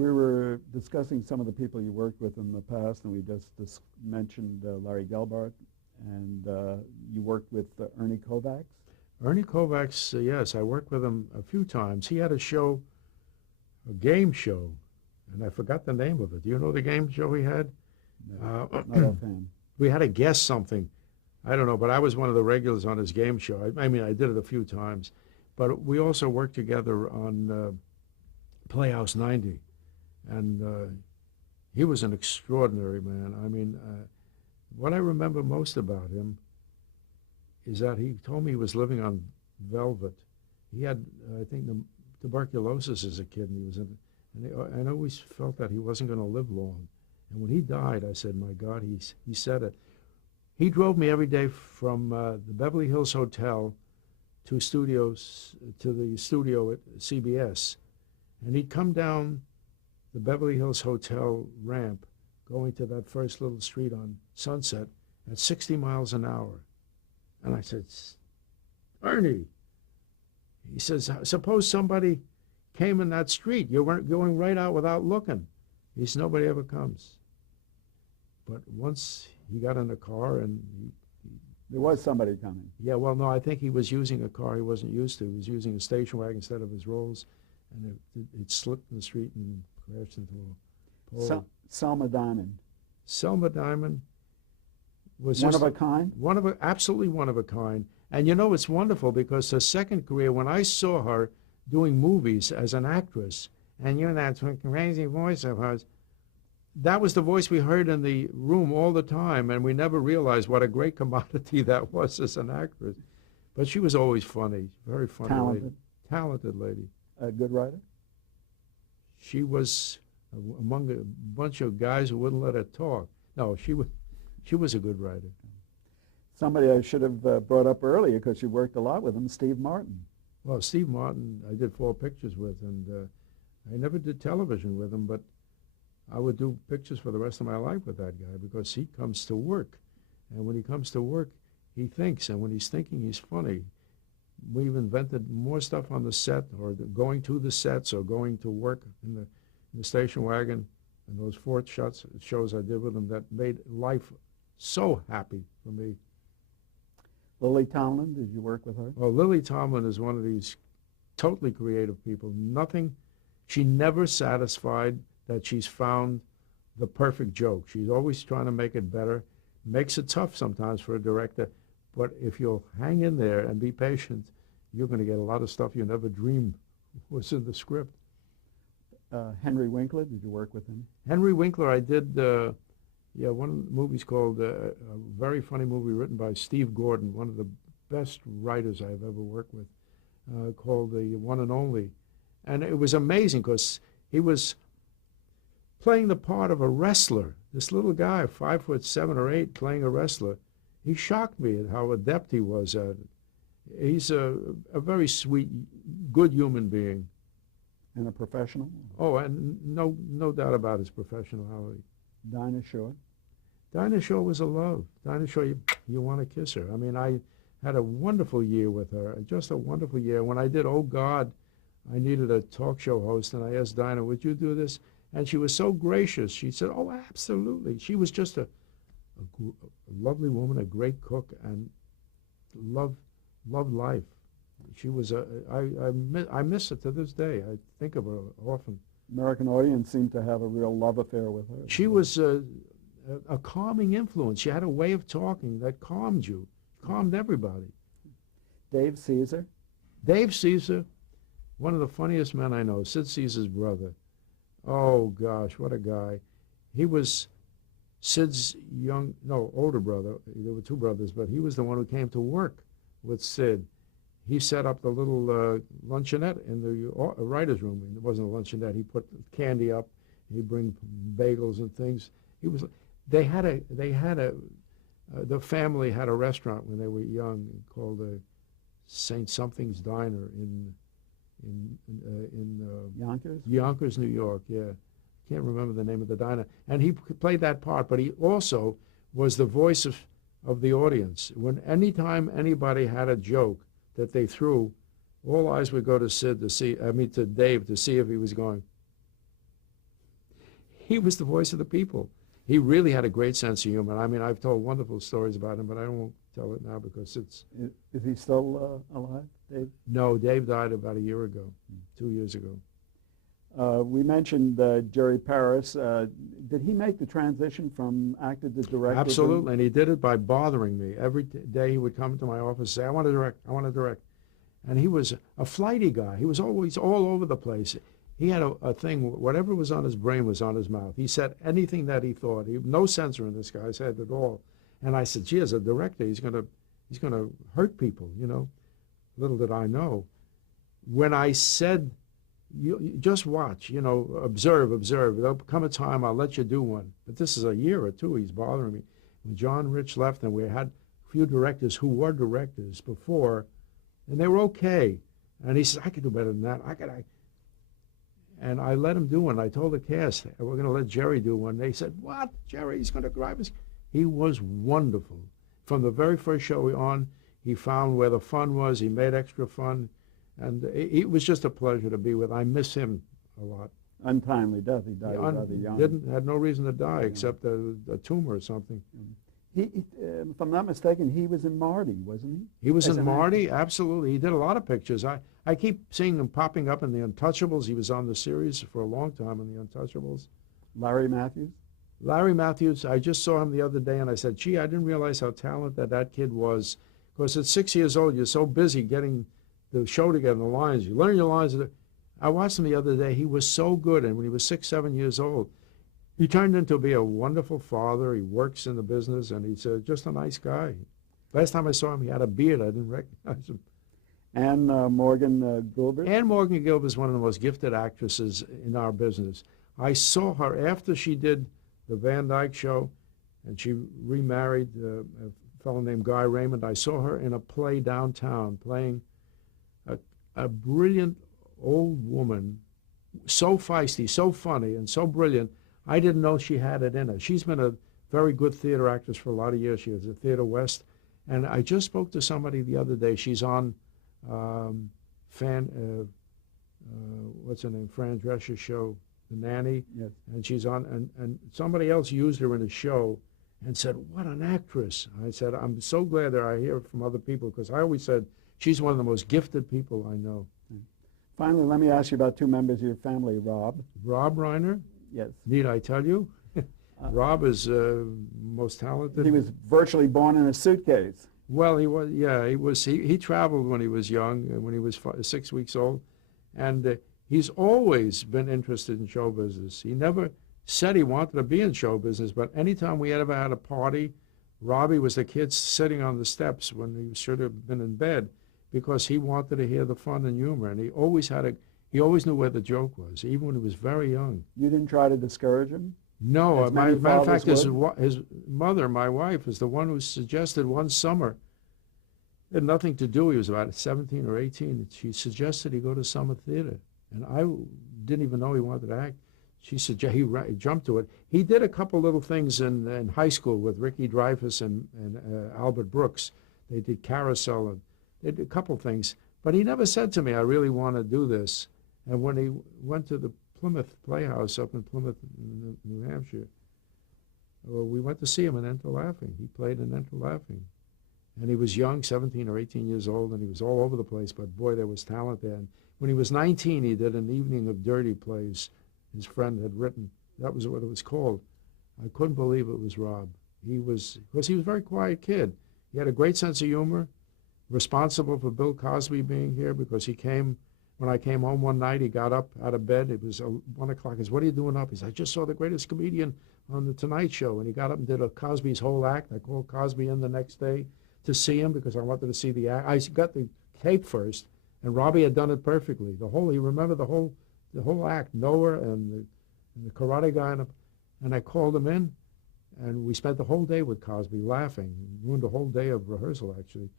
We were discussing some of the people you worked with in the past, and we just mentioned Larry Gelbart, and you worked with Ernie Kovacs. Ernie Kovacs, yes, I worked with him a few times. He had a show, a game show, and I forgot the name of it. Do you know the game show he had? No, not offhand. We had to guess something. I don't know, but I was one of the regulars on his game show. I mean, I did it a few times. But we also worked together on Playhouse 90. And he was an extraordinary man. I mean, what I remember most about him is that he told me he was living on velvet. He had, I think, tuberculosis as a kid, and he was in, and I always felt that he wasn't going to live long. And when he died, I said, my God, he said it. He drove me every day from the Beverly Hills Hotel to the studio at CBS, and he'd come down the Beverly Hills Hotel ramp going to that first little street on Sunset at 60 miles an hour. And I said, Ernie, he says, suppose somebody came in that street. You weren't going right out without looking. He says, nobody ever comes. But once he got in the car and there was somebody coming. Yeah, well, no, I think he was using a car he wasn't used to. He was using a station wagon instead of his Rolls, and it slipped in the street and crashed into a pole. Selma Diamond. Selma Diamond was one just of a kind? Absolutely one of a kind. And you know, it's wonderful because her second career, when I saw her doing movies as an actress, and you know that crazy voice of hers, that was the voice we heard in the room all the time, and we never realized what a great commodity that was as an actress. But she was always funny, very funny. Talented. Talented lady. A good writer? She was among a bunch of guys who wouldn't let her talk. No, she was a good writer. Somebody I should have brought up earlier because you worked a lot with him, Steve Martin. Well, Steve Martin, I did 4 pictures with, and I never did television with him, but I would do pictures for the rest of my life with that guy because he comes to work. And when he comes to work, he thinks, and when he's thinking, he's funny. We've invented more stuff on the set, or going to the sets, or going to work in the station wagon, and those 4 shows I did with him that made life so happy for me. Lily Tomlin, did you work with her? Well, Lily Tomlin is one of these totally creative people. She never satisfied that she's found the perfect joke. She's always trying to make it better. Makes it tough sometimes for a director, but if you'll hang in there and be patient, you're going to get a lot of stuff you never dreamed was in the script. Henry Winkler, did you work with him? Henry Winkler, I did, one of the movies called, a very funny movie written by Steve Gordon, one of the best writers I've ever worked with, called The One and Only. And it was amazing because he was playing the part of a wrestler. This little guy, 5'7" or 8", playing a wrestler. He shocked me at how adept he was at it. He's a very sweet, good human being. And a professional? Oh, and no doubt about his professionality. Dinah Shore? Dinah Shore was a love. Dinah Shore, you want to kiss her. I mean, I had a wonderful year with her, just a wonderful year. When I did Oh God, I needed a talk show host, and I asked Dinah, would you do this? And she was so gracious. She said, oh, absolutely. She was just a lovely woman, a great cook, and loved life. She was I miss her to this day. I think of her often. American audience seemed to have a real love affair with her. She was a calming influence. She had a way of talking that calmed you, calmed everybody. Dave Caesar? Dave Caesar, one of the funniest men I know, Sid Caesar's brother. Oh, gosh, what a guy. He was Sid's older brother. There were 2 brothers, but he was the one who came to work with Sid. He set up the little luncheonette in the writer's room. It wasn't a luncheonette. He put candy up. He'd bring bagels and things. The family had a restaurant when they were young called St. Something's Diner in Yonkers, New York. Yeah, can't remember the name of the diner. And he played that part, but he also was the voice of the audience. Anytime anybody had a joke that they threw, all eyes would go to Dave to see if he was going. he was the voice of the people. He really had a great sense of humor. I mean, I've told wonderful stories about him, but I won't tell it now because it's... Is he still alive, Dave? No, Dave died about a year ago, 2 years ago. We mentioned Jerry Paris. Did he make the transition from actor to director? Absolutely, and he did it by bothering me. Every day he would come to my office and say, I want to direct, I want to direct. And he was a flighty guy. He was always all over the place. He had a thing, whatever was on his brain was on his mouth. He said anything that he thought. No censor in this guy's head at all. And I said, gee, as a director, he's gonna hurt people, you know. Little did I know. When I said, you just watch, you know, observe. There'll come a time I'll let you do one. But this is a year or two he's bothering me. When John Rich left, and we had a few directors who were directors before, and they were okay. And he says, I could do better than that. And I let him do one. I told the cast, we're going to let Jerry do one. They said, what? Jerry's going to drive us? He was wonderful. From the very first show on, he found where the fun was. He made extra fun. And it was just a pleasure to be with. I miss him a lot. Untimely death. He died rather young. Had no reason to die except a tumor or something. If I'm not mistaken, he was in Marty, wasn't he? He was in Marty, absolutely. He did a lot of pictures. I keep seeing him popping up in The Untouchables. He was on the series for a long time in The Untouchables. Larry Matthews? Larry Matthews, I just saw him the other day, and I said, gee, I didn't realize how talented that kid was. Because at 6 years old, you're so busy getting the show together, the lines. You learn your lines. I watched him the other day. He was so good, and when he was 6, 7 years old, he turned into be a wonderful father. He works in the business, and he's just a nice guy. Last time I saw him, he had a beard. I didn't recognize him. Anne Morgan Gilbert? Anne Morgan Gilbert is one of the most gifted actresses in our business. I saw her after she did the Van Dyke show, and she remarried a fellow named Guy Raymond. I saw her in a play downtown playing a brilliant old woman, so feisty, so funny, and so brilliant. I didn't know she had it in her. She's been a very good theater actress for a lot of years. She was at Theater West. And I just spoke to somebody the other day. She's on what's her name? Fran Drescher's show, The Nanny. Yes. And she's on, and somebody else used her in a show and said, what an actress. I said, I'm so glad that I hear from other people, because I always said, she's one of the most gifted people I know. Finally, let me ask you about two members of your family, Rob. Rob Reiner? Yes. Need I tell you? Rob is most talented. He was virtually born in a suitcase. Well, he was, yeah, he traveled when he was young, when he was 6 weeks old, and he's always been interested in show business. He never said he wanted to be in show business, but anytime we ever had a party, Robbie was the kid sitting on the steps when he should have been in bed, because he wanted to hear the fun and humor, and he always knew where the joke was, even when he was very young. You didn't try to discourage him? No, matter of fact, his mother, my wife, is the one who suggested one summer. He had nothing to do. He was about 17 or 18. She suggested he go to summer theater, and I didn't even know he wanted to act. She said he jumped to it. He did a couple little things in high school with Ricky Dreyfuss and Albert Brooks. They did Carousel, and they did a couple things. But he never said to me, I really want to do this. And when he went to the Plymouth Playhouse up in Plymouth, New Hampshire, we went to see him in Enter Laughing. He played in Enter Laughing. And he was young, 17 or 18 years old, and he was all over the place, but boy, there was talent there. And when he was 19, he did an evening of dirty plays his friend had written. That was what it was called. I couldn't believe it was Rob. Because he was a very quiet kid. He had a great sense of humor, responsible for Bill Cosby being here, because when I came home one night, he got up out of bed. It was 1 o'clock. He said, what are you doing up? He said, I just saw the greatest comedian on The Tonight Show. And he got up and did Cosby's whole act. I called Cosby in the next day to see him because I wanted to see the act. I got the tape first, and Robbie had done it perfectly. He remembered the whole act, Noah and the karate guy. And I called him in, and we spent the whole day with Cosby laughing. Ruined the whole day of rehearsal, actually.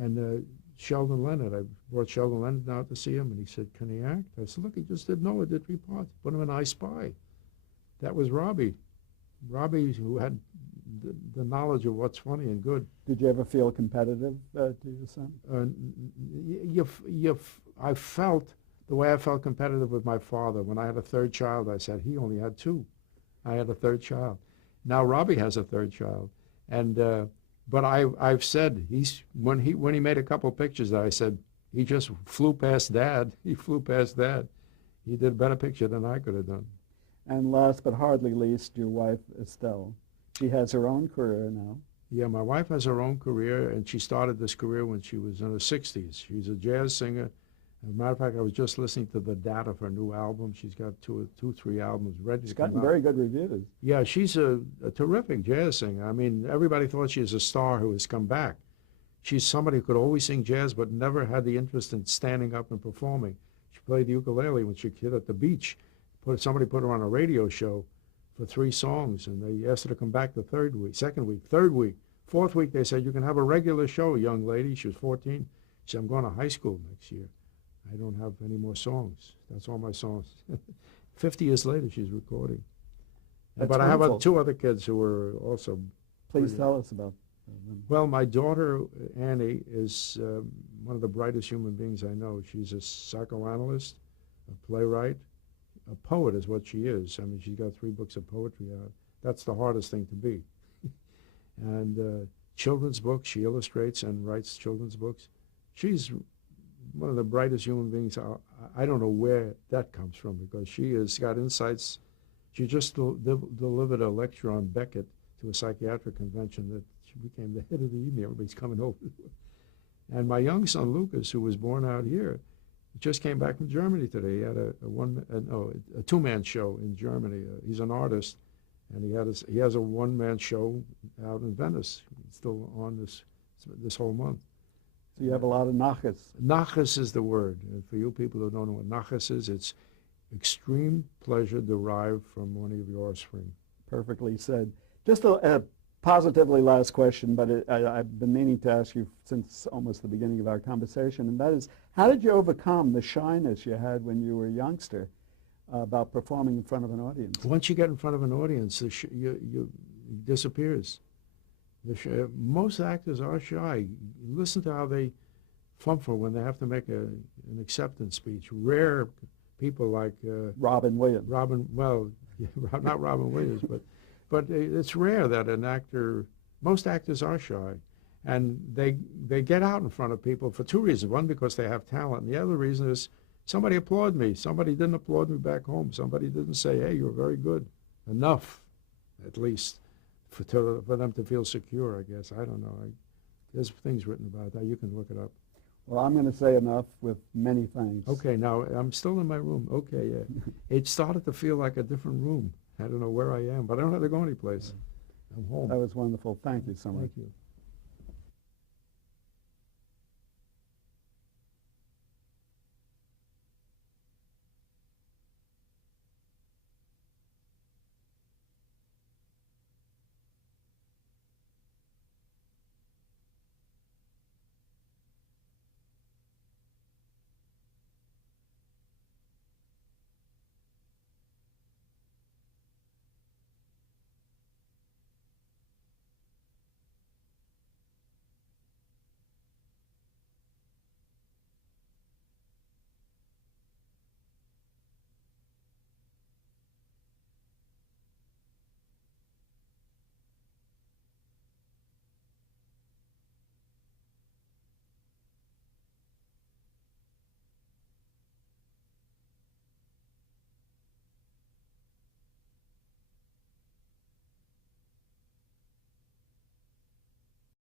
And Sheldon Leonard, I brought Sheldon Leonard out to see him, and he said, can he act? I said, look, he just did Noah, did 3 parts. Put him in I Spy. That was Robbie. Robbie, who had the knowledge of what's funny and good. Did you ever feel competitive to your son? I felt the way I felt competitive with my father. When I had a third child, I said, he only had 2. I had a third child. Now Robbie has a third child, and but I've said when he made a couple pictures that I said he just flew past Dad. He flew past Dad. He did a better picture than I could have done. And last but hardly least, your wife, Estelle. She has her own career now. Yeah, my wife has her own career, and she started this career when she was in her 60s. She's a jazz singer. As a matter of fact, I was just listening to the data of her new album. She's got three albums ready to come out. She's gotten very good reviews. Yeah, she's a terrific jazz singer. I mean, everybody thought she was a star who has come back. She's somebody who could always sing jazz, but never had the interest in standing up and performing. She played the ukulele when she was a kid at the beach. Somebody put her on a radio show for 3 songs, and they asked her to come back the second week, third week. Fourth week, they said, you can have a regular show, young lady. She was 14. She said, I'm going to high school next year. I don't have any more songs. That's all my songs. 50 years later, she's recording. That's but wonderful. I have 2 other kids who are also... Please tell us about them. Well, my daughter, Annie, is one of the brightest human beings I know. She's a psychoanalyst, a playwright, a poet is what she is. I mean, she's got 3 books of poetry out. That's the hardest thing to be. And children's books, she illustrates and writes children's books. She's one of the brightest human beings. I don't know where that comes from, because she has got insights. She just delivered a lecture on Beckett to a psychiatric convention that she became the head of the evening. Everybody's coming over. And my young son, Lucas, who was born out here, just came back from Germany today. He had a 2-man show in Germany. He's an artist, and he has a 1-man show out in Venice. It's still on this whole month. So you have a lot of nachas. Nachas is the word. And for you people who don't know what nachas is, it's extreme pleasure derived from one of your offspring. Perfectly said. Just a positively last question, but I've been meaning to ask you since almost the beginning of our conversation, and that is, how did you overcome the shyness you had when you were a youngster about performing in front of an audience? Once you get in front of an audience, it disappears. Most actors are shy. Listen to how they fumble when they have to make an acceptance speech. Rare people like Robin Williams. Not Robin Williams, but it's rare that an actor. Most actors are shy, and they get out in front of people for 2 reasons. One, because they have talent, and the other reason is somebody applauded me. Somebody didn't applaud me back home. Somebody didn't say, "Hey, you're very good," enough, at least. For them to feel secure, I guess. I don't know. There's things written about that. You can look it up. Well, I'm going to say enough with many thanks. Okay, now I'm still in my room. Okay, yeah. It started to feel like a different room. I don't know where I am, but I don't have to go anyplace. I'm home. That was wonderful. Thank you so much. Thank you.